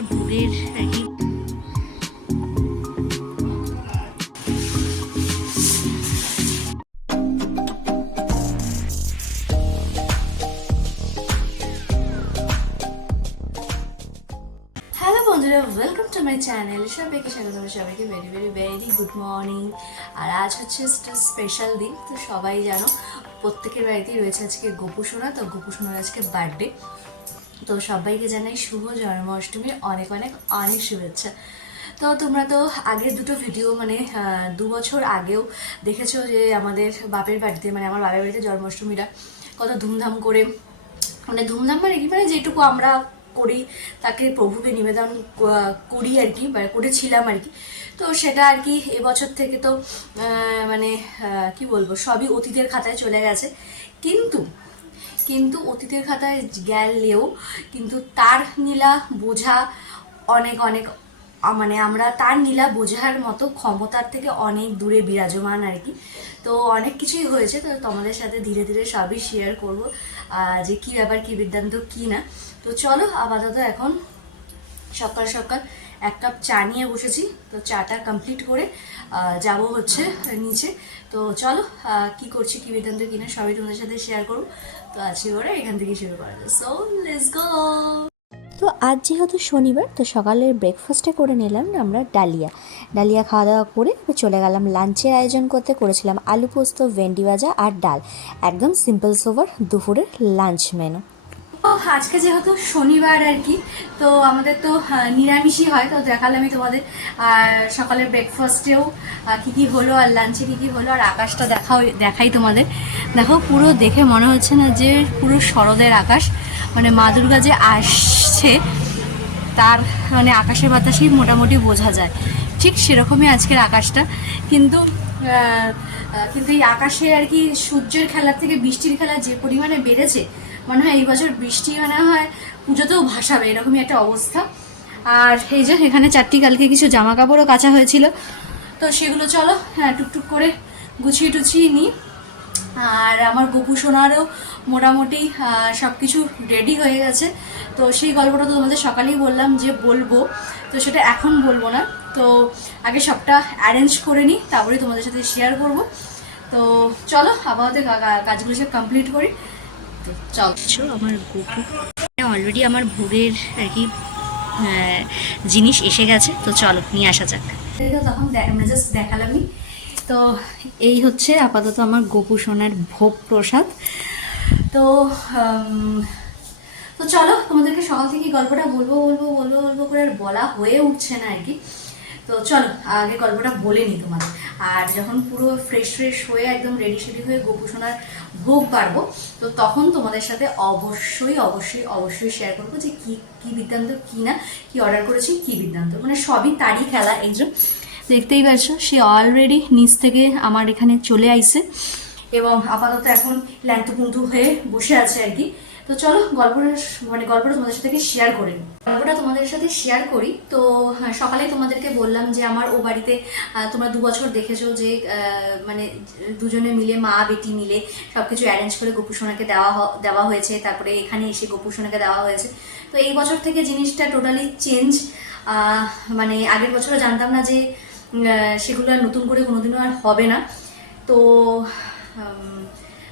আমার ভোরের বন্ধুরা ওয়েলকাম টু মাই চ্যানেল সবাইকে স্বাগত, সবাইকে very very very good morning আর আজ হচ্ছে স্পেশাল দিন, তো সবাই জানো, প্রত্যেকের বাড়িতেই রয়েছে আজকে গোপুসোনা, তো গোপুসোনার আজকে বার্থডে তো সবাইকে জানাই শুভ জন্মাষ্টমীর অনেক অনেক অনেক শুভেচ্ছা। তো তোমরা তো আগের দুটো ভিডিও মানে দু বছর আগেও দেখেছ যে আমাদের বাপের বাড়িতে মানে আমার বাপের বাড়িতে জন্মাষ্টমীরা কত ধুমধাম করে মানে ধুমধাম মানে কি মানে যেটুকু আমরা করি, তাকে প্রভুকে নিবেদন করি আর কি, বা করেছিলাম আর কি। তো সেটা আর কি এবছর থেকে তো মানে কি বলব, সবই অতীতের খাতায় চলে গেছে। কিন্তু কিন্তু অতীতের খাতায় গেলেও কিন্তু তার নীলা বোঝা অনেক অনেক মানে আমরা তার নীলা বোঝার মতো ক্ষমতার থেকে অনেক দূরে বিরাজমান আর কি। তো অনেক কিছুই হয়েছে, তো তোমাদের সাথে ধীরে ধীরে সবই শেয়ার করব যে কি ব্যাপার, কি বৃত্তান্ত কি না। তো চলো, আপাতত এখন সকাল সকাল এক কাপ চা নিয়ে বসেছি। তো চাটা কমপ্লিট করে যাব হচ্ছে নিচে। তো চলো কি করছি, কি বৃত্তান্ত কিনা সবই তোমাদের সাথে শেয়ার করব। তো আজকে ওরা এখান থেকে শুরু করা যায় সো লেটস গো তো আজ যেহেতু শনিবার, তো সকালের ব্রেকফাস্টে করে নিলাম আমরা ডালিয়া। ডালিয়া খাওয়া দাওয়া করে চলে গেলাম লাঞ্চের আয়োজন করতে। করেছিলাম আলু পোস্ত, ভেন্ডি ভাজা আর ডাল। একদম সিম্পল সোভার দুপুরের লাঞ্চ মেনু আজকে যেহেতু শনিবার আর কি, তো আমাদের তো নিরামিষই হয়, তো দেখালামই তোমাদের। আর সকালের ব্রেকফাস্টেও কি কি হলো আর লাঞ্চে কি কি হলো আর আকাশটা দেখাও, দেখাই তোমাদের। দেখো, পুরো দেখে মনে হচ্ছে না যে পুরো শরদের আকাশ। মানে মা দুর্গা যে আসছে, তার মানে আকাশের বাতাসেই মোটামুটি বোঝা যায়। ঠিক সেরকমই আজকের আকাশটা। কিন্তু কিন্তু এই আকাশে আর কি সূর্যের খেলার থেকে বৃষ্টির খেলা যে পরিমাণে বেড়েছে মনে হয় এই বছর বৃষ্টি মনে হয় পুজোতেও ভাসাবে, এরকমই একটা অবস্থা। আর এই যে এখানে চারটি কালকে কিছু জামা কাপড়ও কাচা হয়েছিল। তো সেগুলো চলো হ্যাঁ টুকটুক করে গুছিয়ে টুছিয়ে নিই। আর আমার গোপু সোনারও মোটামুটি সব কিছু রেডি হয়ে গেছে। তো সেই গল্পটা তো তোমাদের সকালেই বললাম যে বলব। তো সেটা এখন বলব না। তো আগে সবটা অ্যারেঞ্জ করে নিই তারপরে তোমাদের সাথে শেয়ার করব। তো চলো কা- কাজগুলো সব কমপ্লিট করি। তো চল আমার গোপু। অলরেডি আমার ভোরের আর কি জিনিস এসে গেছে তো চলো নিয়ে আসা যাক। তখন জাস্ট দেখালামই। তো এই হচ্ছে আপাতত আমার গোপু সোনার ভোগ প্রসাদ। তো তো চলো তোমাদেরকে সকাল থেকে গল্পটা বলব বলব বলব বলব করে আর বলা হয়ে উঠছে না আর কি। তো চলো আগে গল্পটা বলে নিই তোমাদের। আর যখন পুরো ফ্রেশ ফ্রেশ হয়ে একদম রেডি সেডি হয়ে গোপু সোনার ভোগ পারব। তো তখন তোমাদের সাথে অবশ্যই অবশ্যই অবশ্যই শেয়ার করব যে কী কী বৃত্তান্ত কী না, কি অর্ডার করেছি, কী বৃত্তান্ত মানে সবই তারই খেলা যে। দেখতেই পাচ্ছ, সে অলরেডি নিচ থেকে আমার এখানে চলে আইছে। এবং আপাতত এখন ল্যান্টুপুন্টু হয়ে বসে আছে আর কি। তো চলো গল্পটা মানে গল্পটা তোমাদের সাথে শেয়ার করি গল্পটা তোমাদের সাথে শেয়ার করি। তো হ্যাঁ, সকালে তোমাদেরকে বললাম যে আমার ও বাড়িতে তোমরা দু বছর দেখেছ যে মানে দুজনে মিলে মা বেটি মিলে সবকিছু অ্যারেঞ্জ করে গোপুসোনাকে দেওয়া দেওয়া হয়েছে। তারপরে এখানে এসে গোপুসোনাকে দেওয়া হয়েছে। তো এই বছর থেকে জিনিসটা টোটালি চেঞ্জ মানে আগের বছরও জানতাম না যে সেগুলো আর নতুন করে কোনোদিনও আর হবে না। তো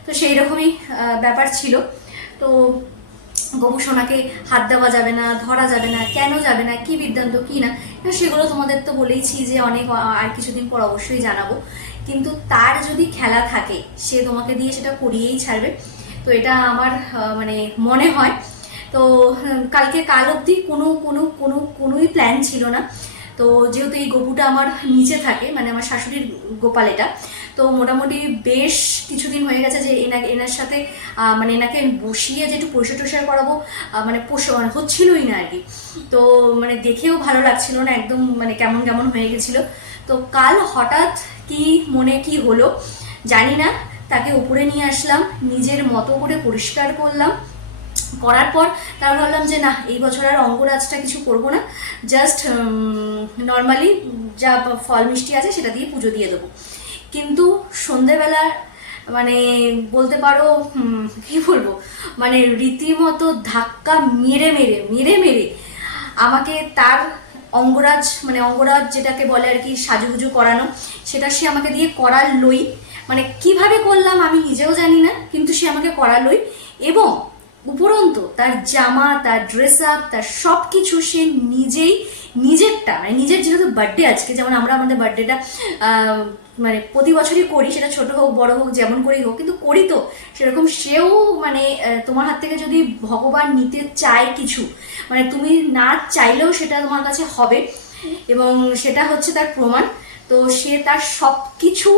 তো সেই রকমই ব্যাপার ছিল। তো গবু সোনাকে হাত দেওয়া যাবে না, ধরা যাবে না, কেন যাবে না, কি বৃদ্ধান্ত কি না সেগুলো তোমাদের তো বলেইছি যে অনেক আর কিছুদিন পর অবশ্যই জানাব। কিন্তু তার যদি খেলা থাকে, সে তোমাকে দিয়ে সেটা করিয়েই ছাড়বে। তো এটা আমার মানে মনে হয়। তো কালকে কাল অবধি কোনো কোনো কোনো, কোনোই প্ল্যান ছিল না। তো যেহেতু এই গপুটা আমার নিচে থাকে মানে আমার শাশুড়ির গোপাল এটা তো মোটামুটি বেশ কিছুদিন হয়ে গেছে যে এনা এনার সাথে মানে এনাকে বসিয়ে যে একটু পরিষ্কার টরিষ্কার করাবো মানে পোষ মানে হচ্ছিলই না আর কি তো মানে দেখেও ভালো লাগছিল না, একদম মানে কেমন কেমন হয়ে গেছিল। তো কাল হঠাৎ কি মনে কি হলো জানি না, তাকে উপরে নিয়ে আসলাম, নিজের মতো করে পরিষ্কার করলাম। করার পর তার ভাবলাম যে না, এই বছর আর অঙ্গরাজটা কিছু করব না জাস্ট নর্মালি যা ফল মিষ্টি আছে সেটা দিয়ে পুজো দিয়ে দেবো। কিন্তু সন্ধেবেলা মানে বলতে পারো কি বলব? মানে রীতিমতো ধাক্কা মেরে মেরে মেরে মেরে আমাকে তার অঙ্গরাজ মানে অঙ্গরাজ যেটাকে বলে আর কি, সাজুগুজু করানো, সেটা সে আমাকে দিয়ে করালোই। মানে কীভাবে করলাম আমি নিজেও জানি না, কিন্তু সে আমাকে করালোই। এবং উপরন্তু, তার জামা, তার ড্রেস আপ তার সব কিছু সে নিজেই, নিজেরটা মানে নিজের যেহেতু বার্থডে আজকে, যেমন আমরা আমাদের বার্থডেটা মানে প্রতি বছরই করি, সেটা ছোট হোক, বড় হোক, যেমন করেই হোক, কিন্তু করি তো। সেরকম সেও মানে তোমার হাত থেকে যদি ভগবান নিতে চায় কিছু মানে তুমি না চাইলেও সেটা তোমার কাছে হবে, এবং সেটা হচ্ছে তার প্রমাণ। তো সে তার সব কিছু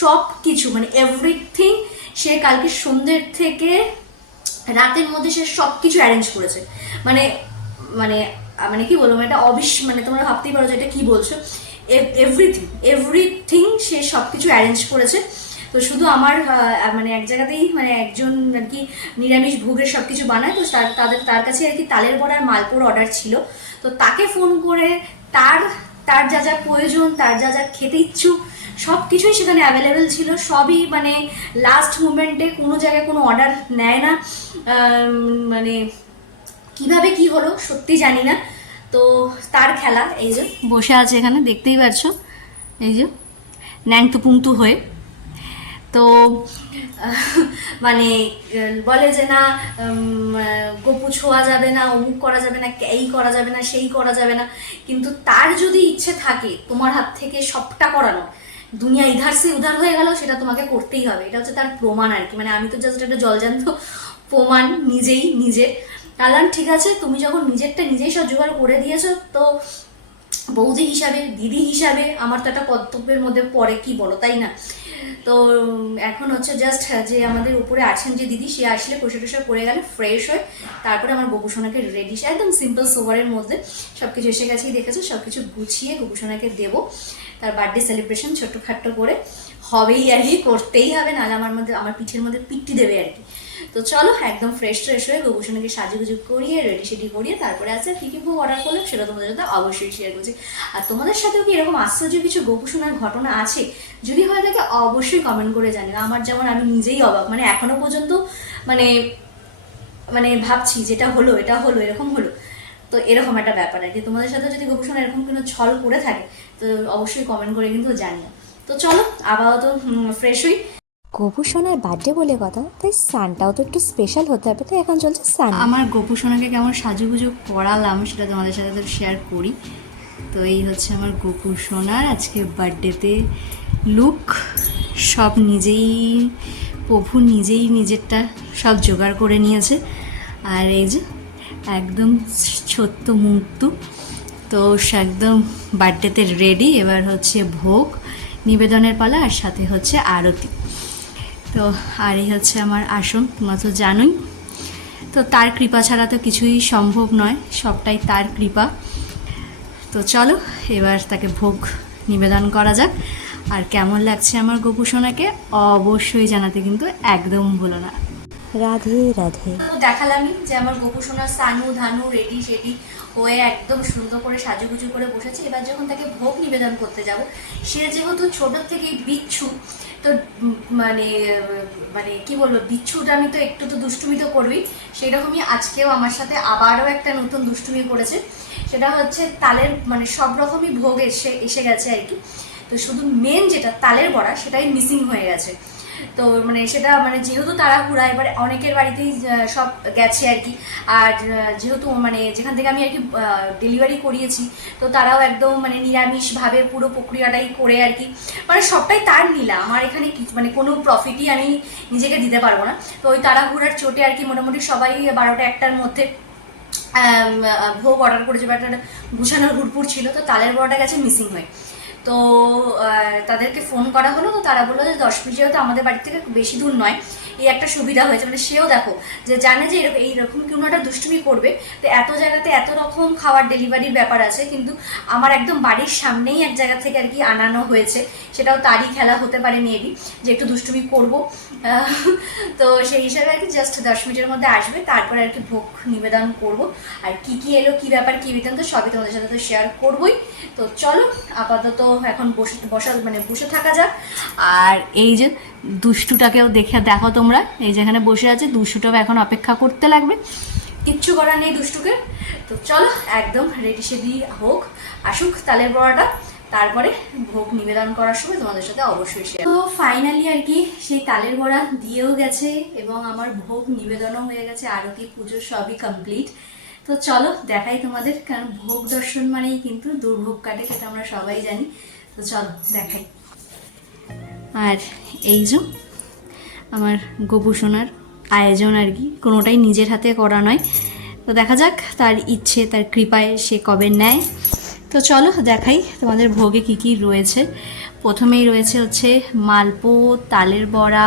সব কিছু মানে এভরিথিং সে কালকে সন্ধ্যের থেকে রাতের মধ্যে সে সব কিছু অ্যারেঞ্জ করেছে। মানে মানে মানে কি বলব এটা অবিশ মানে তোমরা ভাবতেই পারো যে এটা কি বলছো। এভরিথিং এভরিথিং সে সব কিছু অ্যারেঞ্জ করেছে। তো শুধু আমার মানে এক জায়গাতেই মানে একজন আর কি নিরামিষ ভোগের সব কিছু বানায়, তো তাদের, তার কাছে আর কি তালের বড়ার মালপোর অর্ডার ছিল। তো তাকে ফোন করে তার তার যা যা প্রয়োজন, তার যা যা খেতে ইচ্ছুক সব কিছুই সেখানে অ্যাভেলেবেল ছিল সবই মানে লাস্ট মুমেন্টে কোনো জায়গায় কোনো অর্ডার নেয় না। মানে কীভাবে কি হলো সত্যি জানি না। তো তার খেলা এই যে। বসে আছে এখানে দেখতেই পারছ। এই যে ন্যাংতু পুংতু হয়ে। তো মানে বলে যে না গপু ছোঁয়া যাবে না অমুক করা যাবে না এই করা যাবে না সেই করা যাবে না। কিন্তু তার যদি ইচ্ছে থাকে তোমার হাত থেকে সবটা করানো দুনিয়া ইধার সে উধার হয়ে গেল, সেটা তোমাকে করতেই হবে। এটা হচ্ছে তার প্রমাণ আর কি। মানে আমি তো জাস্ট একটা জলজান্ত প্রমাণ নিজেই, নিজে। কালাম ঠিক আছে, তুমি যখন নিজেরটা নিজেই সব জোগাড় করে দিয়েছ, তো বৌদি হিসাবে, দিদি হিসাবে আমার তো একটা কর্তব্যের মধ্যে পড়ে, কি বলো, তাই না? তো, এখন হচ্ছে জাস্ট যে আমাদের উপরে আছেন যে দিদি, সে আসলে পোষা টোষা করে গেলে ফ্রেশ হয়ে তারপরে আমার গোপুসোনাকে রেডি একদম সিম্পল সোভারের মধ্যে। সব কিছু এসে গেছেই দেখেছ? সব কিছু গুছিয়ে গোপুসোনাকে দেবো। তার বার্থডে সেলিব্রেশন ছোট্টখাট্টো করে হবেই আর কি, করতেই হবে, নাহলে আমার মধ্যে, আমার পিঠের মধ্যে পিট্টি দেবে আর কি। তো চলো, একদম ফ্রেশ ট্রেশ হয়ে গোপুসোনাকে সাজুগুজু করিয়ে রেডি সেডি করিয়ে তারপরে আছে কী কী ভোগ অর্ডার করলাম সেটা তোমাদের সাথে অবশ্যই শেয়ার করছি। আর তোমাদের সাথেও কি এরকম আশ্চর্য কিছু গোপুসোনার ঘটনা আছে? যদি হয় থাকে অবশ্যই কমেন্ট করে জানিও। আমার যেমন আমি নিজেই অবাক মানে এখনও পর্যন্ত মানে মানে ভাবছি যেটা হলো, এটা হলো, এরকম হলো। তো এরকম একটা ব্যাপার আর কি। তোমাদের সাথে যদি গোপুসোনা এরকম কোনো ছল করে থাকে তো অবশ্যই কমেন্ট করে কিন্তু জানিও। তো চলো আপাতত ফ্রেশ হই। গপু সোনার বার্থডে বলে কথা তাই সানটাও তো একটু স্পেশাল হতে হবে তাই এখন চলছে সান আমার গোপুসোনাকে কেমন সাজুগুজু করালাম সেটা তোমাদের সাথে তো শেয়ার করি। তো এই হচ্ছে আমার গোপুসোনার আজকে বার্থডেতে লুক সব নিজেই প্রভু নিজেই নিজেরটা সব জোগাড় করে নিয়েছে। আর এই যে একদম ছোট্ট মুক্তু। তো সে একদম বার্থডেতে রেডি এবার হচ্ছে ভোগ, নিবেদনের পালা আর সাথে হচ্ছে আরতি। তো আর এই হচ্ছে আমার আসন, তোমরা তো জানোই। তো তার কৃপা ছাড়া তো কিছুই সম্ভব নয়, সবটাই তার কৃপা। তো চলো, এবার তাকে ভোগ নিবেদন করা যাক। আর কেমন লাগছে আমার গোপুসোনাকে, অবশ্যই জানাতে কিন্তু একদম ভুলো না। রাধে রাধে। দেখালামই যে আমার গোপুসোনা সানু, ধানু, রেডি সেডি হয়ে একদম সুন্দর করে সাজুগুজু করে বসেছে। এবার যখন তাকে ভোগ নিবেদন করতে যাব, সে যেহেতু ছোট থেকেই বিচ্ছু, তো মানে মানে কি বলব, বিচ্ছুটা আমি তো একটু তো দুষ্টুমি তো করবি সেরকমই আজকেও আমার সাথে আবারও একটা নতুন দুষ্টুমি করেছে। সেটা হচ্ছে তালের মানে সব রকমই ভোগ এসে এসে গেছে আর কি। তো শুধু মেন যেটা, তালের বড়া, সেটাই মিসিং হয়ে গেছে। তো মানে সেটা মানে যেহেতু তাড়াহুড়া, এবার অনেকের বাড়িতেই সব গেছে আর কি। আর যেহেতু মানে যেখান থেকে আমি আর কি ডেলিভারি করিয়েছি, তো তারাও একদম মানে নিরামিষভাবে পুরো প্রক্রিয়াটাই করে আর কি। মানে সবটাই তার নিলা, আমার এখানে মানে কোনো প্রফিটই আমি নিজেকে দিতে পারব না। তো ওই তাড়াহুড়ার চোটে আর কি মোটামুটি সবাই বারোটা একটার মধ্যে ভোগ অর্ডার করেছে বাট একটা গুছানোর হুড়পুর ছিল, তো তালের বড়াটা গেছে মিসিং হয়ে। তো তাদেরকে ফোন করা হলো, তো তারা বলল যে দশ মিনিট যেহেতু আমাদের বাড়ি থেকে বেশি দূর নয় এই একটা সুবিধা হয়েছে। মানে সেও দেখো যে জানে যে এরকম এইরকম কোনো একটা দুষ্টুমি করবে। তো এত জায়গাতে এত রকম খাবার ডেলিভারির ব্যাপার আছে। কিন্তু আমার একদম বাড়ির সামনেই এক জায়গা থেকে আর কি আনানো হয়েছে। সেটাও তারই খেলা হতে পারে মেবি যে একটু দুষ্টুমি করব। তো সেই হিসাবে আর কি জাস্ট দশ মিনিটের মধ্যে আসবে। তারপরে আর কি ভোগ নিবেদন করব। আর কি কি এলো, কি ব্যাপার, কি বৃত্তান্ত সবই তোমাদের সাথে তো শেয়ার করবই। তো চলো, আপাতত এখন বসে বসা মানে বসে থাকা যাক। আর এই যে দুষ্টুটাকেও দেখে দেখো তোমরা। এই যেখানে বসে আছে, দুষ্টুটাও এখন অপেক্ষা করতে লাগবে। কিচ্ছু করার নেই দুষ্টুকে। তো চলো, একদম রেডি সেডি হোক, আসুক তালের বড়াটা। তারপরে ভোগ নিবেদন করার সময় তোমাদের সাথে অবশ্যই শেয়ার তো ফাইনালি আর কি, সেই তালের বড়া দিয়েও গেছে এবং আমার ভোগ নিবেদনও হয়ে গেছে, আরতি, পুজো সবই কমপ্লিট তো চলো, দেখাই তোমাদের, কারণ ভোগ দর্শন মানেই কিন্তু দুর্ভোগ কাটে, সেটা আমরা সবাই জানি। তো চলো, দেখাই। আর এই যে আমার গোপু সোনার আয়োজন আর কি, কোনোটাই নিজের হাতে করা নয়। তো দেখা যাক তার ইচ্ছে, তার কৃপায় সে কবে নেয়। তো চলো দেখাই তোমাদের ভোগে কি কি রয়েছে। প্রথমেই রয়েছে হচ্ছে মালপো, তালের বড়া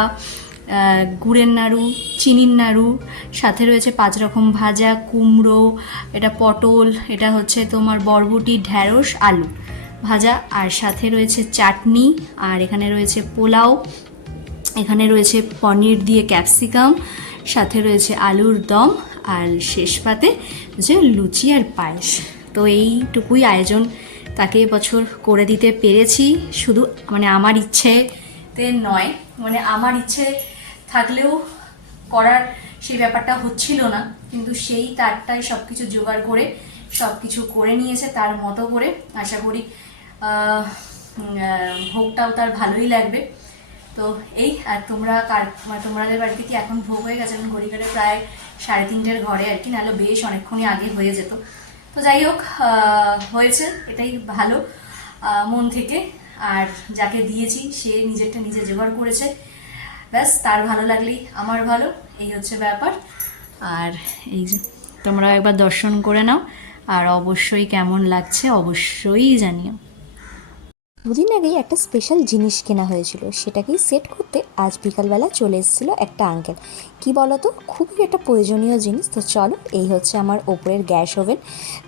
গুড়ের নাড়ু, চিনির নাড়ু, সাথে রয়েছে পাঁচ রকম ভাজা, কুমড়ো, এটা পটল, এটা হচ্ছে তোমার বরবটি ঢ্যাঁড়স আলু। ভাজা, আর সাথে রয়েছে চাটনি, আর এখানে রয়েছে পোলাও, এখানে রয়েছে পনির দিয়ে ক্যাপসিকাম, সাথে রয়েছে আলুর দম, আর শেষ পাতে যে লুচি আর পায়েস। তো এইটুকুই আয়োজন তাকে এবছর করে দিতে পেরেছি। শুধু মানে আমার ইচ্ছেতে নয় মানে আমার ইচ্ছে থাকলেও করার সেই ব্যাপারটা হচ্ছিল না, কিন্তু সেই তারটাই সব কিছু জোগাড় করে সব কিছু করে নিয়েছে তার মতো করে। আশা করি ভোগটাও তার ভালোই লাগবে। তো এই, আর তোমরা কার তোমাদের বাড়িতে কি এখন ভোগ হয়ে গেছে? এখন ঘড়ি প্রায় সাড়ে তিনটের ঘরে আর কি, নাহলে বেশ অনেকক্ষণই আগে হয়ে যেত। তো যাই হোক হয়েছে, এটাই ভালো মন থেকে। আর যাকে দিয়েছি, সে নিজেরটা নিজে জোগাড় করেছে। ব্যাস, তার ভালো লাগলেই আমার ভালো, এই হচ্ছে ব্যাপার। আর এই যে তোমরা একবার দর্শন করে নাও, আর অবশ্যই কেমন লাগছে অবশ্যই জানিও। দুদিন আগেই একটা স্পেশাল জিনিস কেনা হয়েছিল। সেটাকেই সেট করতে আজ বিকালবেলা চলে এসেছিল একটা আঙ্কেল কি বলতো? খুবই একটা প্রয়োজনীয় জিনিস। তো চলো, এই হচ্ছে আমার ওপরের গ্যাস ওভেন।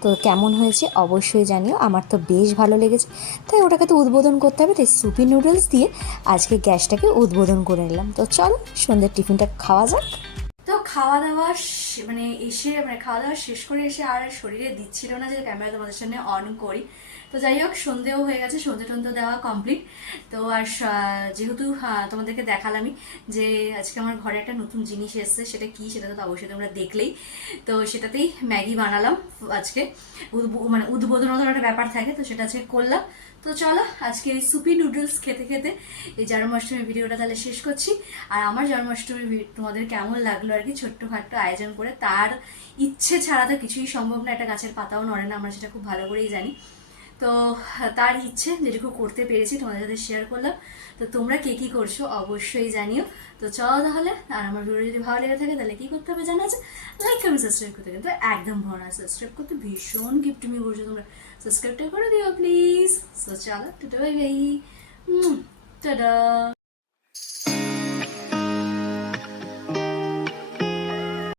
তো কেমন হয়েছে অবশ্যই জানিও। আমার তো বেশ ভালো লেগেছে। তাই ওটাকে তো উদ্বোধন করতে হবে। তাই সুপি নুডলস দিয়ে আজকে গ্যাসটাকে উদ্বোধন করে নিলাম। তো চলো, সন্ধ্যের টিফিনটা খাওয়া যাক। তো খাওয়া দাওয়া মানে এসে মানে খাওয়া দাওয়া শেষ করে এসে আর শরীরে দিচ্ছিল না যে ক্যামেরা তোমাদের সামনে অন করি। তো যাই হোক, সন্ধেও হয়ে গেছে, সন্ধে টন্ধে দেওয়া কমপ্লিট তো আর যেহেতু তোমাদেরকে দেখালামই যে আজকে আমার ঘরে একটা নতুন জিনিস এসেছে, সেটা কি সেটা তো অবশ্যই তোমরা দেখলেই। তো সেটাতেই ম্যাগি বানালাম আজকে। মানে উদ্বোধন একটা ব্যাপার থাকে, তো সেটা আজকে করলাম। তো চলো, আজকে এই সুপি নুডলস খেতে খেতে এই জন্মাষ্টমীর ভিডিওটা তাহলে শেষ করছি। আর আমার জন্মাষ্টমীর তোমাদের কেমন লাগল আর কি, ছোট্টখাট্ট আয়োজন করে, তার ইচ্ছে ছাড়া তো কিছুই সম্ভব না, একটা গাছের পাতাও নড়ে না, আমরা সেটা খুব ভালো করেই জানি। তো তার ইচ্ছে যেটুকু করতে পেরেছি তোমাদের সাথে শেয়ার করলাম। তো তোমরা কে কী করছ অবশ্যই জানিও। তো চলো তাহলে, আর আমার ভিডিও যদি ভালো লেগে থাকে তাহলে কী করতে হবে জানা আছে? লাইক আমি সাবস্ক্রাইব করতে কিন্তু একদম ভালো না। সাবস্ক্রাইব করতে ভীষণ গিফট তুমি করছ তোমরা। সাবস্ক্রাইবটা করে দিও প্লিজ সো চলো, টুটো বাই বাই টাটা।